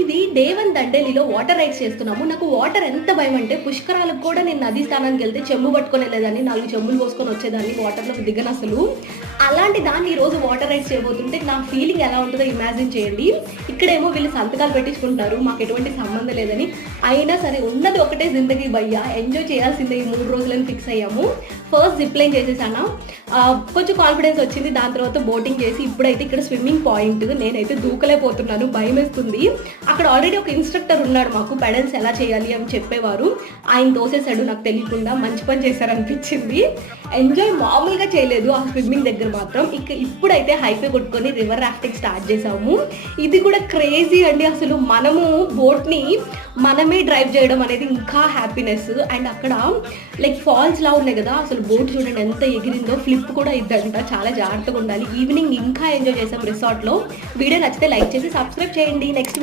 ఇది day 1 దండేలిలో water rides చేస్తున్నాము. నాకు వాటర్ ఎంత భయం అంటే పుష్కరాలకు కూడా నేను నదీ స్నానానికి వెళ్తే చెంబు పట్టుకొని వెళ్ళేదాన్ని. 4 చెంబులు పోసుకొని వచ్చేదాన్ని. వాటర్‌లోకి దిగనసలు. అలాంటి దాన్ని ఈరోజు వాటర్ రైడ్స్ చేయబోతుంటే నా ఫీలింగ్ ఎలా ఉంటదో ఇమాజిన్ చేయండి. ఇక్కడేమో వీళ్ళు సంతకాలు పెట్టించుకుంటారు. మాకు ఎటువంటి సంబంధం లేదని. అయినా సరే ఉన్నది ఒకటే జిందగీ భయ్యా. ఎంజాయ్ చేయాల్సిందే ఈ 3 రోజులని ఫిక్స్ అయ్యాము. ఫస్ట్ జిప్ లైన్ చేసేసాను. కొంచెం కాన్ఫిడెన్స్ వచ్చింది. దాని తర్వాత బోటింగ్ చేసి ఇప్పుడైతే ఇక్కడ స్విమ్మింగ్ పాయింట్. నేనైతే దూకలేకపోతున్నాను. భయమేస్తుంది. అక్కడ ఆల్రెడీ ఒక ఇన్స్ట్రక్టర్ ఉన్నాడు మాకు పెడల్స్ ఎలా చేయాలి అని చెప్పేవారు. ఆయన తోసేసాడు నాకు తెలియకుండా. మంచి పని చేశారనిపించింది. ఎంజాయ్ మామూలుగా చేయలేదు ఆ స్విమ్మింగ్ దగ్గర మాత్రం. ఇప్పుడైతే హైవే కొట్టుకొని రివర్ రాఫ్టింగ్ స్టార్ట్ చేసాము. ఇది కూడా క్రేజీ అండి. అసలు మనము బోట్ని మనమే డ్రైవ్ చేయడం అనేది ఇంకా హ్యాపీనెస్. అండ్ అక్కడ లైక్ ఫాల్స్ లా ఉన్నాయి కదా, అసలు బోట్ చూడండి ఎంత ఎగిరిందో. ఫ్లిప్ కూడా ఇద్దంట. చాలా జాగ్రత్తగా ఉండాలి. ఈవినింగ్ ఇంకా ఎంజాయ్ చేసాం రిసార్ట్లో. వీడియో నచ్చితే లైక్ చేసి సబ్స్క్రైబ్ చేయండి. Next video